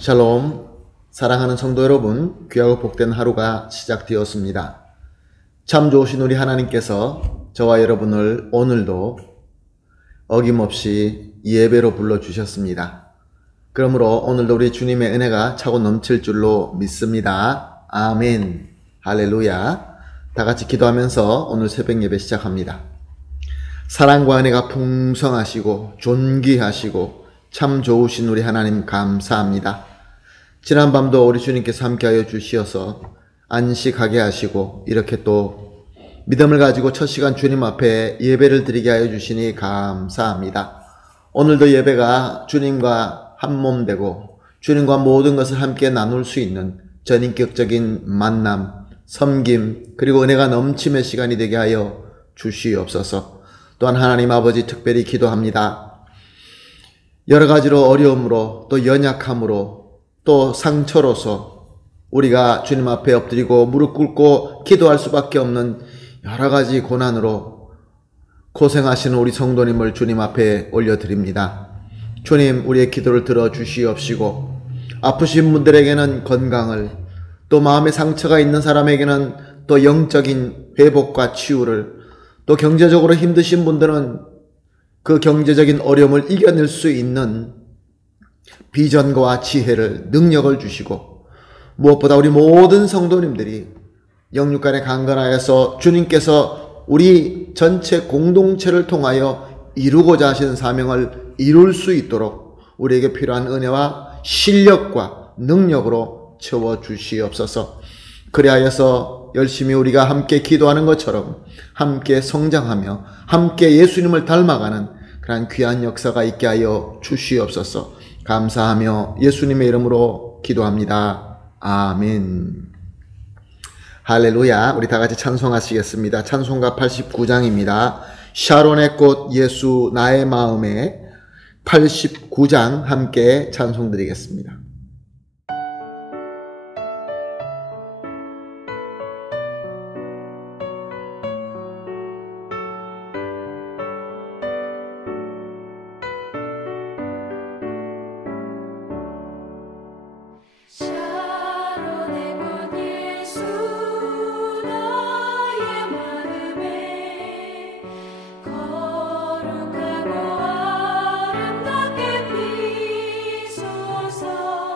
샬롬, 사랑하는 성도 여러분, 귀하고 복된 하루가 시작되었습니다. 참 좋으신 우리 하나님께서 저와 여러분을 오늘도 어김없이 예배로 불러주셨습니다. 그러므로 오늘도 우리 주님의 은혜가 차고 넘칠 줄로 믿습니다. 아멘, 할렐루야. 다 같이 기도하면서 오늘 새벽 예배 시작합니다. 사랑과 은혜가 풍성하시고 존귀하시고 참 좋으신 우리 하나님 감사합니다. 지난밤도 우리 주님께서 함께하여 주시어서 안식하게 하시고 이렇게 또 믿음을 가지고 첫 시간 주님 앞에 예배를 드리게 하여 주시니 감사합니다. 오늘도 예배가 주님과 한몸 되고 주님과 모든 것을 함께 나눌 수 있는 전인격적인 만남, 섬김, 그리고 은혜가 넘침의 시간이 되게 하여 주시옵소서. 또한 하나님 아버지 특별히 기도합니다. 여러 가지로 어려움으로 또 연약함으로 또 상처로서 우리가 주님 앞에 엎드리고 무릎 꿇고 기도할 수밖에 없는 여러 가지 고난으로 고생하시는 우리 성도님을 주님 앞에 올려드립니다. 주님, 우리의 기도를 들어주시옵시고 아프신 분들에게는 건강을, 또 마음에 상처가 있는 사람에게는 또 영적인 회복과 치유를, 또 경제적으로 힘드신 분들은 그 경제적인 어려움을 이겨낼 수 있는 비전과 지혜를, 능력을 주시고, 무엇보다 우리 모든 성도님들이 영육간에 강건하여서 주님께서 우리 전체 공동체를 통하여 이루고자 하시는 사명을 이룰 수 있도록 우리에게 필요한 은혜와 실력과 능력으로 채워주시옵소서. 그리하여서 열심히 우리가 함께 기도하는 것처럼 함께 성장하며 함께 예수님을 닮아가는 그러한 귀한 역사가 있게 하여 주시옵소서. 감사하며 예수님의 이름으로 기도합니다. 아멘. 할렐루야. 우리 다 같이 찬송하시겠습니다. 찬송가 89장입니다. 샤론의 꽃 예수 나의 마음에 89장 함께 찬송드리겠습니다. 거룩하고 아름답게 피소서.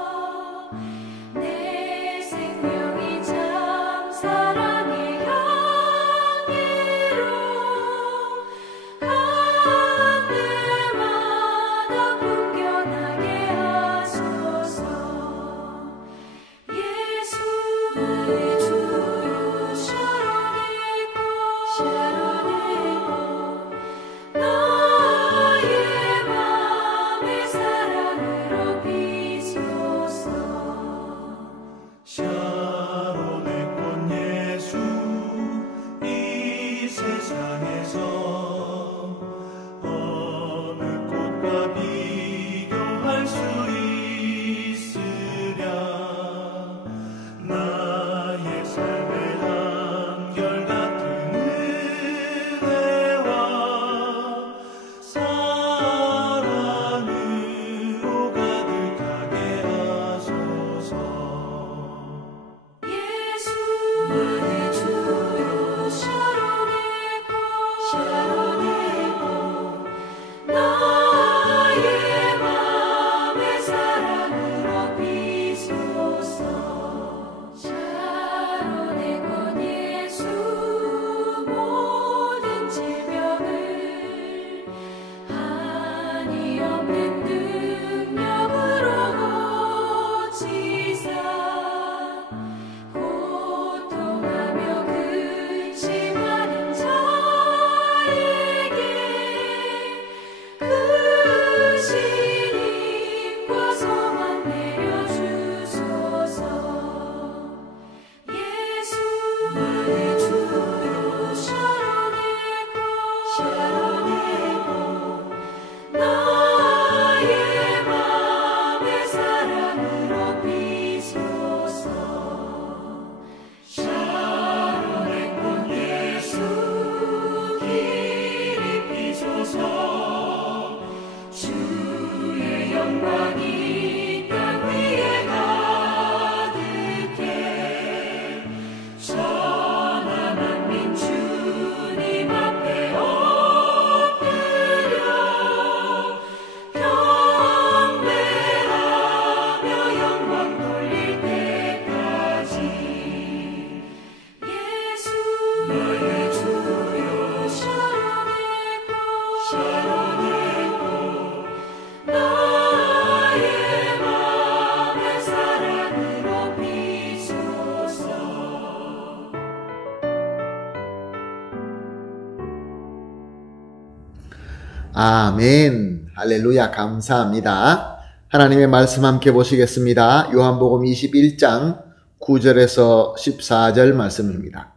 아멘. 할렐루야. 감사합니다. 하나님의 말씀 함께 보시겠습니다. 요한복음 21장 9절에서 14절 말씀입니다.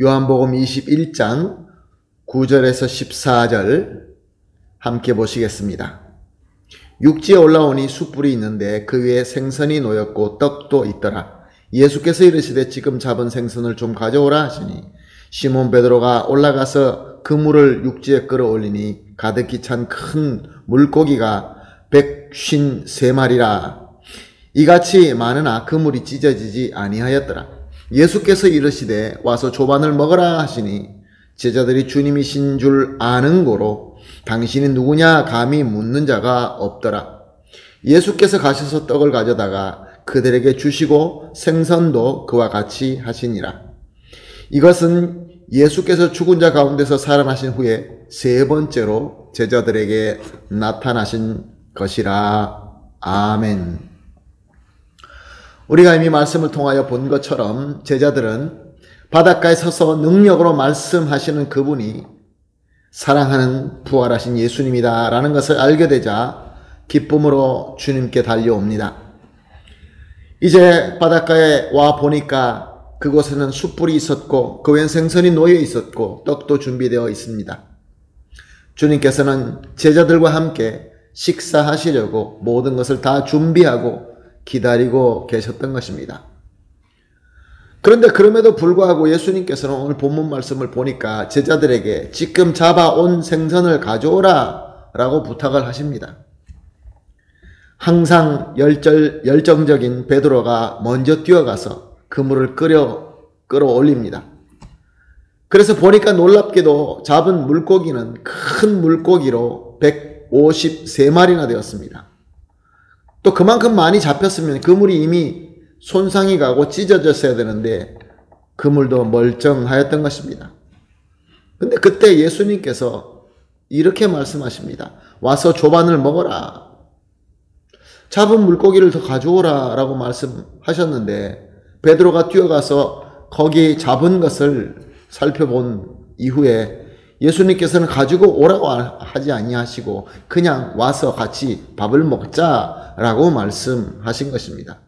요한복음 21장 9절에서 14절 함께 보시겠습니다. 육지에 올라오니 숯불이 있는데 그 위에 생선이 놓였고 떡도 있더라. 예수께서 이르시되 지금 잡은 생선을 좀 가져오라 하시니 시몬 베드로가 올라가서 그물을 육지에 끌어올리니 가득히 찬 큰 물고기가 153마리라. 이같이 많으나 그물이 찢어지지 아니하였더라. 예수께서 이르시되 와서 조반을 먹으라 하시니 제자들이 주님이신 줄 아는 고로 당신이 누구냐 감히 묻는 자가 없더라. 예수께서 가셔서 떡을 가져다가 그들에게 주시고 생선도 그와 같이 하시니라. 이것은 예수께서 죽은 자 가운데서 살아나신 후에 세 번째로 제자들에게 나타나신 것이라. 아멘. 우리가 이미 말씀을 통하여 본 것처럼 제자들은 바닷가에 서서 능력으로 말씀하시는 그분이 사랑하는 부활하신 예수님이다 라는 것을 알게 되자 기쁨으로 주님께 달려옵니다. 이제 바닷가에 와 보니까 그곳에는 숯불이 있었고 그 외엔 생선이 놓여 있었고 떡도 준비되어 있습니다. 주님께서는 제자들과 함께 식사하시려고 모든 것을 다 준비하고 기다리고 계셨던 것입니다. 그런데 그럼에도 불구하고 예수님께서는 오늘 본문 말씀을 보니까 제자들에게 지금 잡아온 생선을 가져오라 라고 부탁을 하십니다. 항상 열정적인 베드로가 먼저 뛰어가서 그물을 끌어올립니다. 그래서 보니까 놀랍게도 잡은 물고기는 큰 물고기로 153마리나 되었습니다. 또 그만큼 많이 잡혔으면 그물이 이미 손상이 가고 찢어졌어야 되는데 그물도 멀쩡하였던 것입니다. 근데 그때 예수님께서 이렇게 말씀하십니다. 와서 조반을 먹어라. 잡은 물고기를 더 가져오라 라고 말씀하셨는데 베드로가 뛰어가서 거기 잡은 것을 살펴본 이후에 예수님께서는 가지고 오라고 하지 아니하시고 그냥 와서 같이 밥을 먹자라고 말씀하신 것입니다.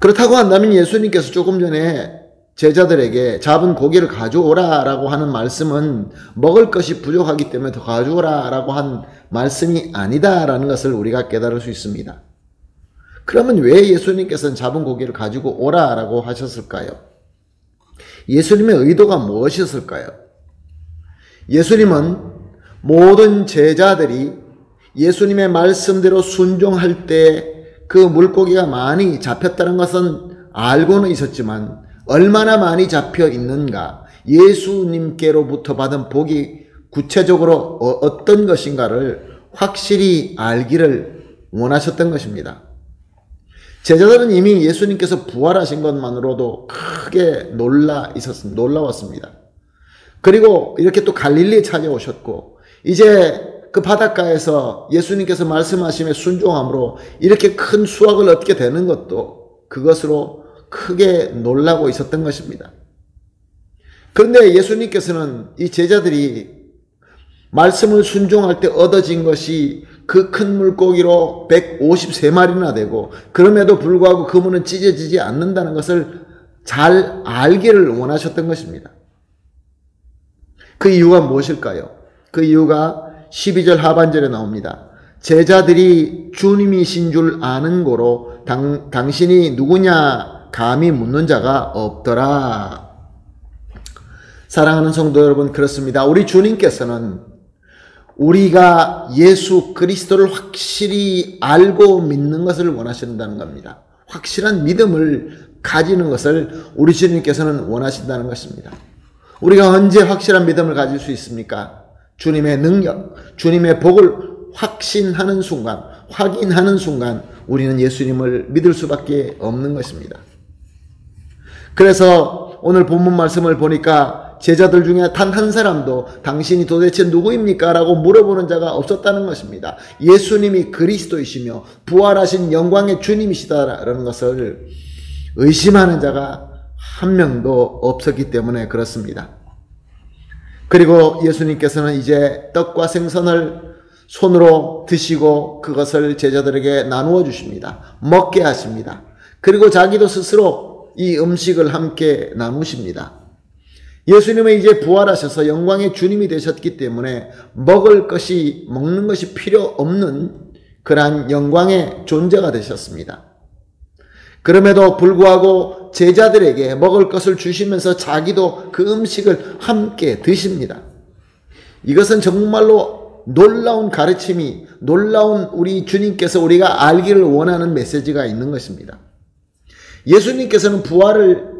그렇다고 한다면 예수님께서 조금 전에 제자들에게 잡은 고기를 가져오라라고 하는 말씀은 먹을 것이 부족하기 때문에 더 가져오라라고 한 말씀이 아니다라는 것을 우리가 깨달을 수 있습니다. 그러면 왜 예수님께서는 잡은 고기를 가지고 오라라고 하셨을까요? 예수님의 의도가 무엇이었을까요? 예수님은 모든 제자들이 예수님의 말씀대로 순종할 때 그 물고기가 많이 잡혔다는 것은 알고는 있었지만 얼마나 많이 잡혀 있는가, 예수님께로부터 받은 복이 구체적으로 어떤 것인가를 확실히 알기를 원하셨던 것입니다. 제자들은 이미 예수님께서 부활하신 것만으로도 크게 놀라웠습니다. 그리고 이렇게 또 갈릴리에 찾아오셨고 이제 그 바닷가에서 예수님께서 말씀하심에 순종함으로 이렇게 큰 수확을 얻게 되는 것도 그것으로 크게 놀라고 있었던 것입니다. 그런데 예수님께서는 이 제자들이 말씀을 순종할 때 얻어진 것이 그 큰 물고기로 153마리나 되고 그럼에도 불구하고 그물은 찢어지지 않는다는 것을 잘 알기를 원하셨던 것입니다. 그 이유가 무엇일까요? 그 이유가 12절 하반절에 나옵니다. 제자들이 주님이신 줄 아는 고로 당신이 누구냐 감히 묻는 자가 없더라. 사랑하는 성도 여러분, 그렇습니다. 우리 주님께서는 우리가 예수 그리스도를 확실히 알고 믿는 것을 원하신다는 겁니다. 확실한 믿음을 가지는 것을 우리 주님께서는 원하신다는 것입니다. 우리가 언제 확실한 믿음을 가질 수 있습니까? 주님의 능력, 주님의 복을 확신하는 순간, 확인하는 순간 우리는 예수님을 믿을 수밖에 없는 것입니다. 그래서 오늘 본문 말씀을 보니까 제자들 중에 단 한 사람도 당신이 도대체 누구입니까? 라고 물어보는 자가 없었다는 것입니다. 예수님이 그리스도이시며 부활하신 영광의 주님이시다라는 것을 의심하는 자가 한 명도 없었기 때문에 그렇습니다. 그리고 예수님께서는 이제 떡과 생선을 손으로 드시고 그것을 제자들에게 나누어 주십니다. 먹게 하십니다. 그리고 자기도 스스로 이 음식을 함께 나누십니다. 예수님은 이제 부활하셔서 영광의 주님이 되셨기 때문에 먹는 것이 필요 없는 그러한 영광의 존재가 되셨습니다. 그럼에도 불구하고 제자들에게 먹을 것을 주시면서 자기도 그 음식을 함께 드십니다. 이것은 정말로 놀라운 가르침이, 놀라운 우리 주님께서 우리가 알기를 원하는 메시지가 있는 것입니다. 예수님께서는 부활을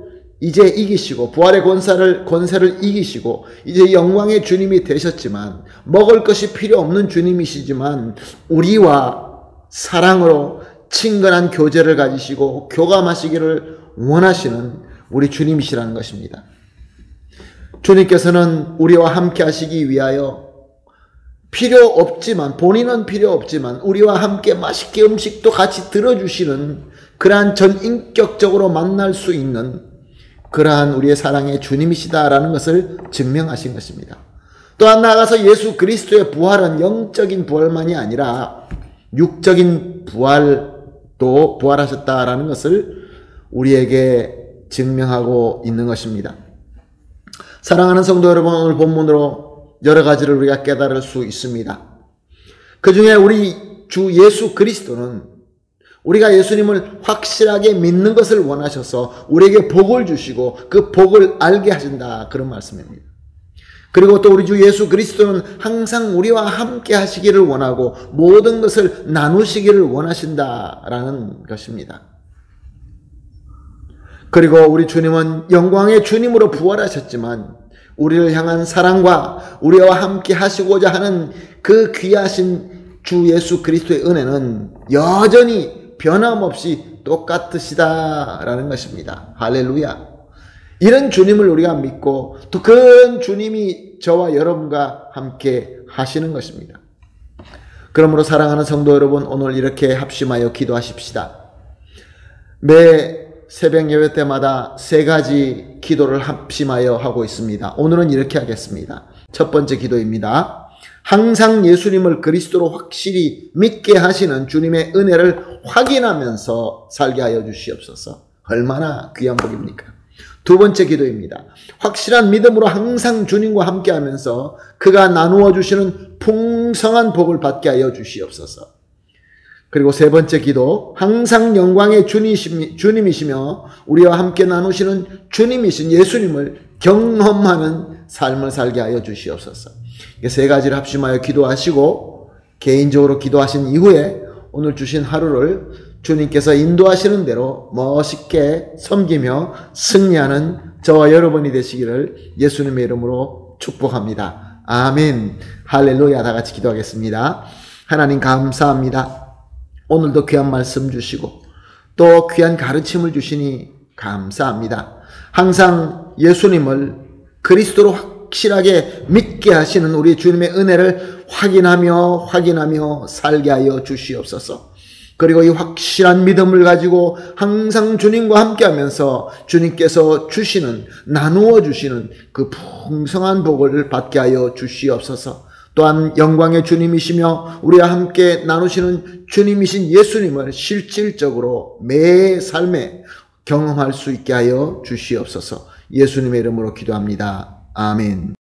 이제 이기시고 부활의 권세를 이기시고 이제 영광의 주님이 되셨지만, 먹을 것이 필요 없는 주님이시지만 우리와 사랑으로 친근한 교제를 가지시고 교감하시기를 원하시는 우리 주님이시라는 것입니다. 주님께서는 우리와 함께 하시기 위하여 본인은 필요 없지만 우리와 함께 맛있게 음식도 같이 들어주시는 그러한 전인격적으로 만날 수 있는 그러한 우리의 사랑의 주님이시다라는 것을 증명하신 것입니다. 또한 나아가서 예수 그리스도의 부활은 영적인 부활만이 아니라 육적인 부활도 부활하셨다라는 것을 우리에게 증명하고 있는 것입니다. 사랑하는 성도 여러분, 오늘 본문으로 여러 가지를 우리가 깨달을 수 있습니다. 그 중에 우리 주 예수 그리스도는 우리가 예수님을 확실하게 믿는 것을 원하셔서 우리에게 복을 주시고 그 복을 알게 하신다, 그런 말씀입니다. 그리고 또 우리 주 예수 그리스도는 항상 우리와 함께 하시기를 원하고 모든 것을 나누시기를 원하신다라는 것입니다. 그리고 우리 주님은 영광의 주님으로 부활하셨지만 우리를 향한 사랑과 우리와 함께 하시고자 하는 그 귀하신 주 예수 그리스도의 은혜는 여전히 변함없이 똑같으시다라는 것입니다. 할렐루야. 이런 주님을 우리가 믿고 또 그런 주님이 저와 여러분과 함께 하시는 것입니다. 그러므로 사랑하는 성도 여러분, 오늘 이렇게 합심하여 기도하십시다. 매 새벽 예배 때마다 세 가지 기도를 합심하여 하고 있습니다. 오늘은 이렇게 하겠습니다. 첫 번째 기도입니다. 항상 예수님을 그리스도로 확실히 믿게 하시는 주님의 은혜를 확인하면서 살게 하여 주시옵소서. 얼마나 귀한 복입니까? 두 번째 기도입니다. 확실한 믿음으로 항상 주님과 함께 하면서 그가 나누어 주시는 풍성한 복을 받게 하여 주시옵소서. 그리고 세 번째 기도, 항상 영광의 주님이시며 우리와 함께 나누시는 주님이신 예수님을 경험하는 삶을 살게 하여 주시옵소서. 이 세 가지를 합심하여 기도하시고 개인적으로 기도하신 이후에 오늘 주신 하루를 주님께서 인도하시는 대로 멋있게 섬기며 승리하는 저와 여러분이 되시기를 예수님의 이름으로 축복합니다. 아멘. 할렐루야. 다 같이 기도하겠습니다. 하나님 감사합니다. 오늘도 귀한 말씀 주시고 또 귀한 가르침을 주시니 감사합니다. 항상 예수님을 그리스도로 확실하게 믿게 하시는 우리 주님의 은혜를 확인하며 살게 하여 주시옵소서. 그리고 이 확실한 믿음을 가지고 항상 주님과 함께 하면서 주님께서 나누어 주시는 그 풍성한 복을 받게 하여 주시옵소서. 또한 영광의 주님이시며 우리와 함께 나누시는 주님이신 예수님을 실질적으로 매 삶에 경험할 수 있게 하여 주시옵소서. 예수님의 이름으로 기도합니다. 아멘.